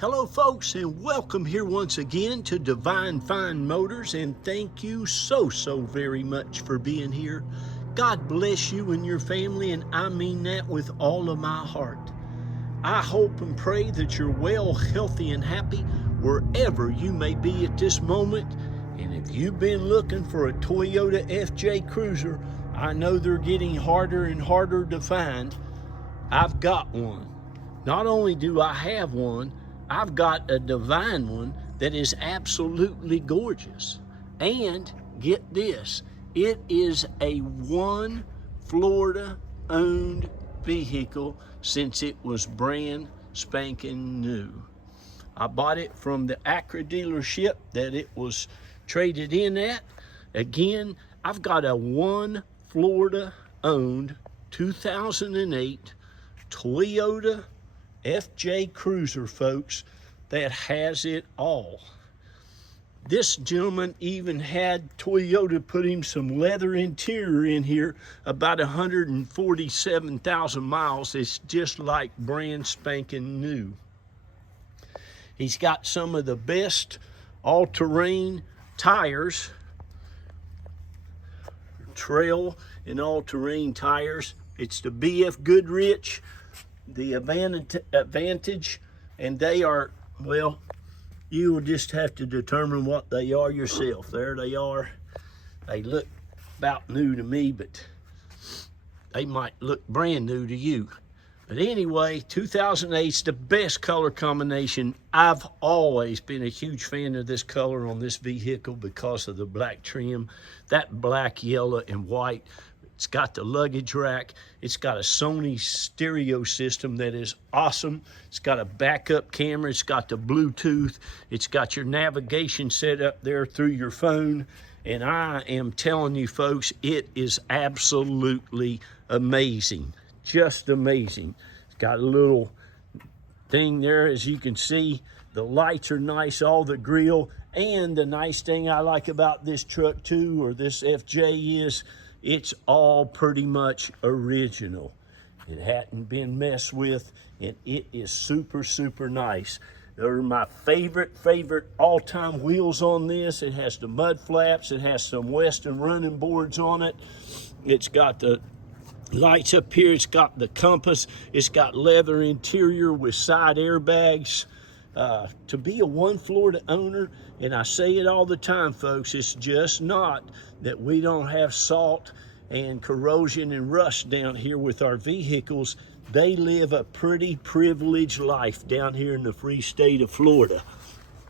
Hello folks, and welcome here once again to Divine Fine Motors, and thank you so very much for being here. God bless you and your family, and I mean that with all of my heart. I hope and pray that you're well, healthy, and happy wherever you may be at this moment. And if you've been looking for a Toyota FJ Cruiser, I know they're getting harder and harder to find. I've got one. Not only do I have one, I've got a divine one that is absolutely gorgeous. And get this, it is a one Florida owned vehicle since it was brand spanking new. I bought it from the Acura dealership that it was traded in at. Again, I've got a one Florida owned 2008 Toyota FJ Cruiser, folks, that has it all. This gentleman even had Toyota put him some leather interior in here, about 147,000 miles. It's just like brand spanking new. He's got some of the best all-terrain tires, trail and all-terrain tires. It's the BF Goodrich, the Advantage, and they are, well, you will just have to determine what they are yourself. There they are. They look about new to me, but they might look brand new to you. But anyway, 2008's the best color combination. I've always been a huge fan of this color on this vehicle because of the black trim, that black, yellow, and white. It's got the luggage rack. It's got a Sony stereo system that is awesome. It's got a backup camera. It's got the Bluetooth. It's got your navigation set up there through your phone. And I am telling you folks, it is absolutely amazing. Just amazing. It's got a little thing there, as you can see. The lights are nice, all the grill. And the nice thing I like about this truck too, or this FJ, is it's all pretty much original. It hadn't been messed with, and it is super nice. They're my favorite all-time wheels on this. It has the mud flaps. It has some Western running boards on it. It's got the lights up here. It's got the compass. It's got leather interior with side airbags. To be a one Florida owner, and I say it all the time, folks, it's just not that we don't have salt and corrosion and rust down here with our vehicles. They live a pretty privileged life down here in the free state of Florida.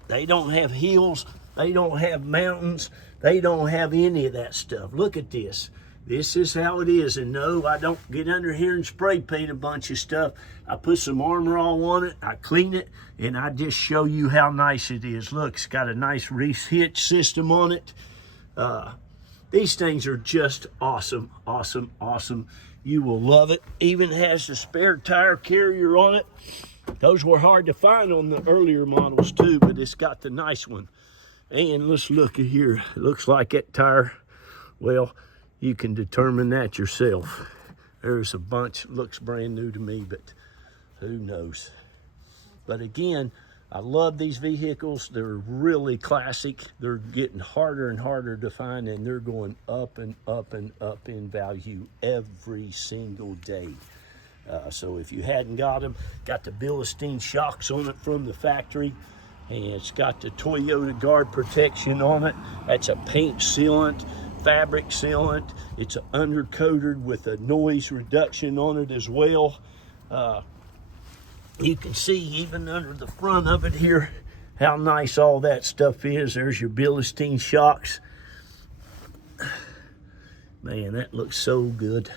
They don't have hills. They don't have mountains. They don't have any of that stuff. Look at this. This is how it is. And no, I don't get under here and spray paint a bunch of stuff. I put some Armor All on it, I clean it, and I just show you how nice it is. Look, it's got a nice Reese hitch system on it. These things are just awesome. You will love it. Even has a spare tire carrier on it. Those were hard to find on the earlier models too, but it's got the nice one. And let's look at here. It looks like that tire, well, you can determine that yourself. There's a bunch, looks brand new to me, but who knows. But again, I love these vehicles. They're really classic. They're getting harder and harder to find, and they're going up and up in value every single day. So if you hadn't got them, got the Pristine shocks on it from the factory, and it's got the Toyota guard protection on it. That's a paint sealant, fabric sealant. It's undercoated with a noise reduction on it as well. You can see even under the front of it here how nice all that stuff is. There's your Pristine shocks. Man, that looks so good.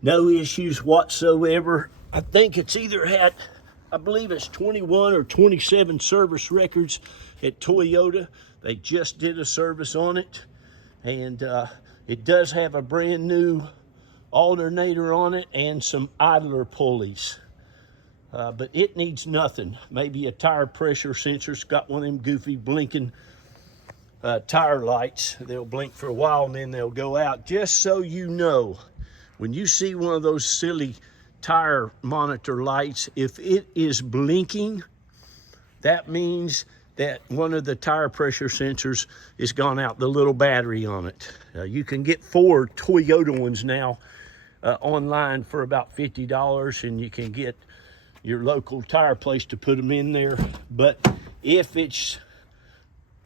No issues whatsoever. I think it's either had, I believe it's 21 or 27 service records at Toyota. They just did a service on it. And it does have a brand new alternator on it and some idler pulleys. But it needs nothing. Maybe a tire pressure sensor. It's got one of them goofy blinking tire lights. They'll blink for a while and then they'll go out. Just so you know, when you see one of those silly tire monitor lights, if it is blinking, that means that one of the tire pressure sensors is gone out, the little battery on it. You can get 4 Toyota ones now online for about $50, and you can get your local tire place to put them in there. But if it's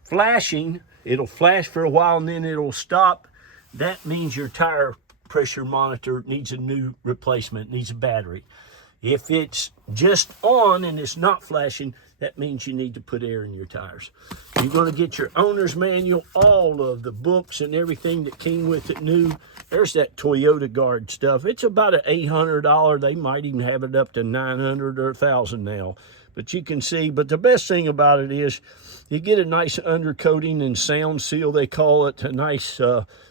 flashing, it'll flash for a while and then it'll stop. That means your tire pressure monitor needs a new replacement, needs a battery. If it's just on and it's not flashing, that means you need to put air in your tires. You're going to get your owner's manual, all of the books and everything that came with it new. There's that Toyota Guard stuff. It's about an $800. They might even have it up to $900 or $1,000 now. But you can see, but the best thing about it is you get a nice undercoating and sound seal, they call it, a nice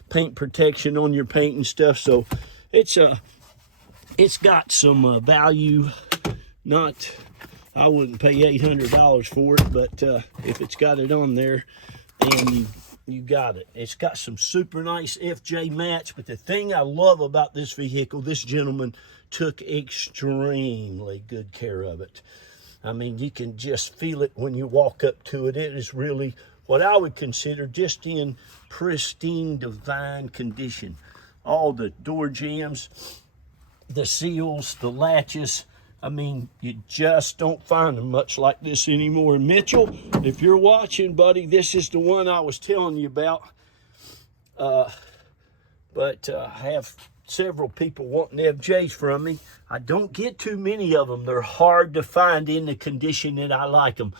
paint protection on your paint and stuff. So it's got some value. Not, I wouldn't pay $800 for it, but if it's got it on there, then you got it. It's got some super nice FJ mats, but the thing I love about this vehicle, this gentleman took extremely good care of it. I mean, you can just feel it when you walk up to it. It is really what I would consider just in pristine, divine condition. All the door jambs, the seals, the latches. I mean, you just don't find them much like this anymore. Mitchell, if you're watching, buddy, this is the one I was telling you about. But I have several people wanting FJs from me. I don't get too many of them. They're hard to find in the condition that I like them.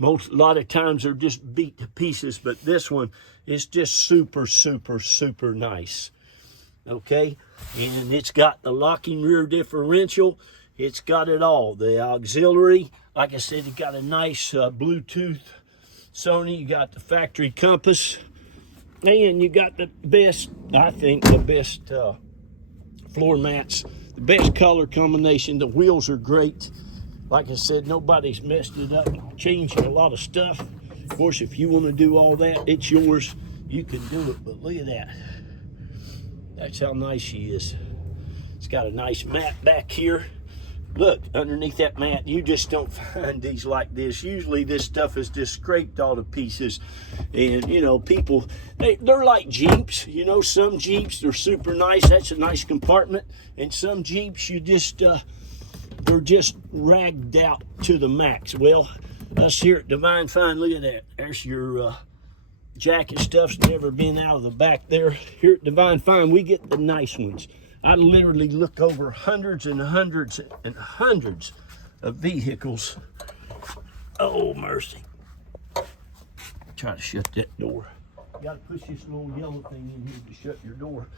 A lot of times they're just beat to pieces, but this one is just super, super, super nice. Okay, and it's got the locking rear differential. It's got it all. The auxiliary, like I said, you got a nice Bluetooth Sony. You got the factory compass, and you got the best, I think, the best floor mats, the best color combination. The wheels are great. Like I said, nobody's messed it up, changing a lot of stuff. Of course, if you want to do all that, it's yours. You can do it, but look at that. That's how nice she is. It's got a nice mat back here. Look, underneath that mat, you just don't find these like this. Usually this stuff is just scraped all to pieces. And, you know, people, they're like Jeeps. You know, some Jeeps, they're super nice. That's a nice compartment. And some Jeeps, you just, they're just ragged out to the max. Well, us here at Divine Fine, look at that. There's your jacket stuff's never been out of the back there. Here at Divine Fine, we get the nice ones. I literally look over hundreds and hundreds and hundreds of vehicles. Oh, mercy. Try to shut that door. You gotta push this little yellow thing in here to shut your door.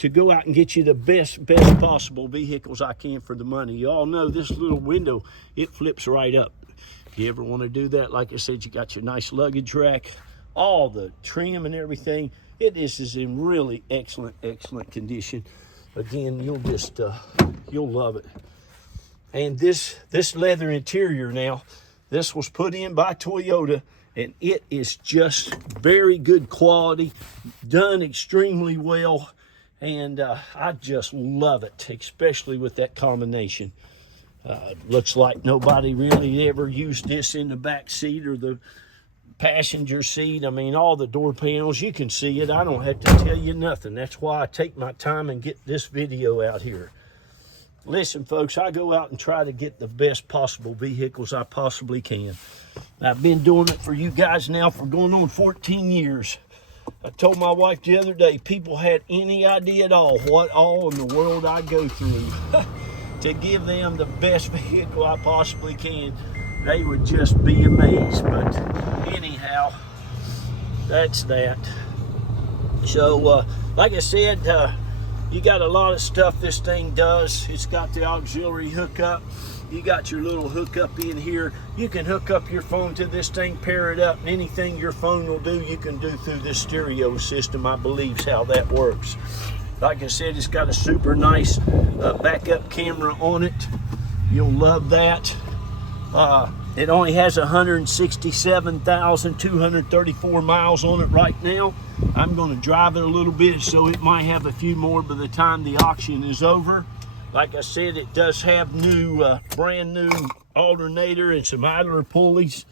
To go out and get you the best possible vehicles I can for the money. You all know this little window, it flips right up. If you ever want to do that, like I said, you got your nice luggage rack, all the trim and everything. It is in really excellent condition. Again, you'll just, you'll love it. And this leather interior now, this was put in by Toyota, and it is just very good quality, done extremely well, and I just love it, especially with that combination. Looks like nobody really ever used this in the back seat or the passenger seat. I mean, all the door panels, you can see it. I don't have to tell you nothing. That's why I take my time and get this video out here. Listen, folks, I go out and try to get the best possible vehicles I possibly can. I've been doing it for you guys now for going on 14 years. I told my wife the other day, people had any idea at all what all in the world I go through to give them the best vehicle I possibly can. They would just be amazed. But anyhow, that's that. So, like I said, you got a lot of stuff this thing does. It's got the auxiliary hookup. You got your little hookup in here. You can hook up your phone to this thing, pair it up, and anything your phone will do, you can do through this stereo system, I believe is how that works. Like I said, it's got a super nice backup camera on it. You'll love that. It only has 167,234 miles on it right now. I'm going to drive it a little bit, so it might have a few more by the time the auction is over. Like I said, it does have new, brand new alternator and some idler pulleys.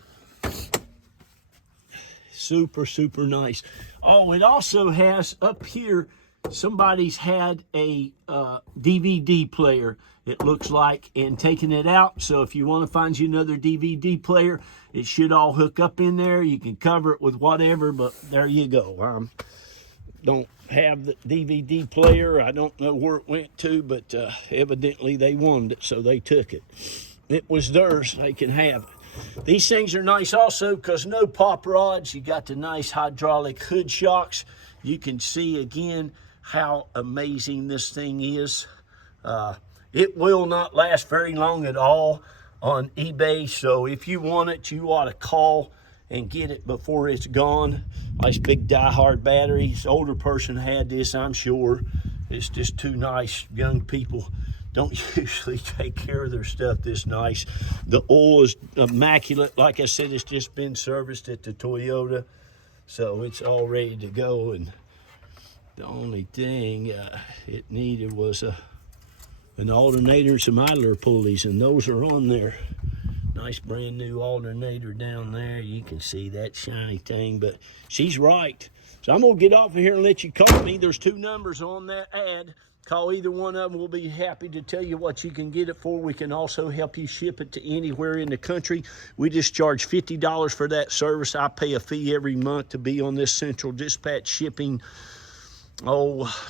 Super, super nice. Oh, it also has up here, somebody's had a DVD player, it looks like, and taking it out. So if you want to find you another DVD player, it should all hook up in there. You can cover it with whatever, but there you go. Don't have the DVD player. I don't know where it went to, but evidently they wanted it, so they took it. It was theirs. They can have it. These things are nice also because no pop rods. You got the nice hydraulic hood shocks. You can see again how amazing this thing is. It will not last very long at all on eBay, so if you want it, you ought to call and get it before it's gone. Nice big die-hard batteries. Older person had this, I'm sure. It's just too nice. Young people don't usually take care of their stuff this nice. The oil is immaculate. Like I said, it's just been serviced at the Toyota, so it's all ready to go. And the only thing it needed was an alternator, some idler pulleys, and those are on there. Nice brand new alternator down there. You can see that shiny thing, but she's right. So I'm gonna get off of here and let you call me. There's 2 numbers on that ad. Call either one of them. We'll be happy to tell you what you can get it for. We can also help you ship it to anywhere in the country. We just charge $50 for that service. I pay a fee every month to be on this Central Dispatch shipping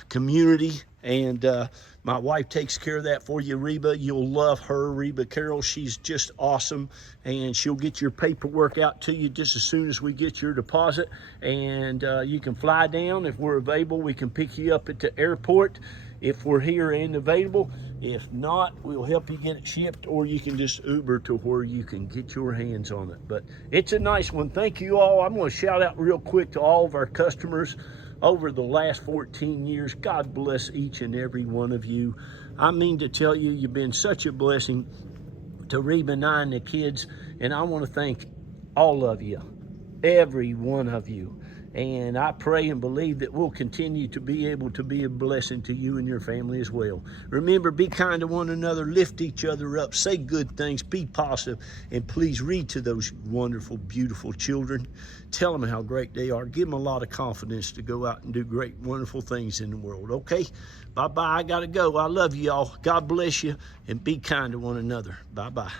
community, and my wife takes care of that for you, Reba. You'll love her, Reba Carroll. She's just awesome, and she'll get your paperwork out to you just as soon as we get your deposit. And you can fly down if we're available. We can pick you up at the airport if we're here and available. If not, we'll help you get it shipped, or you can just Uber to where you can get your hands on it. But it's a nice one. Thank you all. I'm going to shout out real quick to all of our customers over the last 14 years. God bless each and every one of you. I mean to tell you, you've been such a blessing to Reba and I and the kids, and I want to thank all of you, every one of you. And I pray and believe that we'll continue to be able to be a blessing to you and your family as well. Remember, be kind to one another, lift each other up, say good things, be positive, and please read to those wonderful, beautiful children. Tell them how great they are. Give them a lot of confidence to go out and do great, wonderful things in the world, okay? Bye-bye. I got to go. I love you all. God bless you, and be kind to one another. Bye-bye.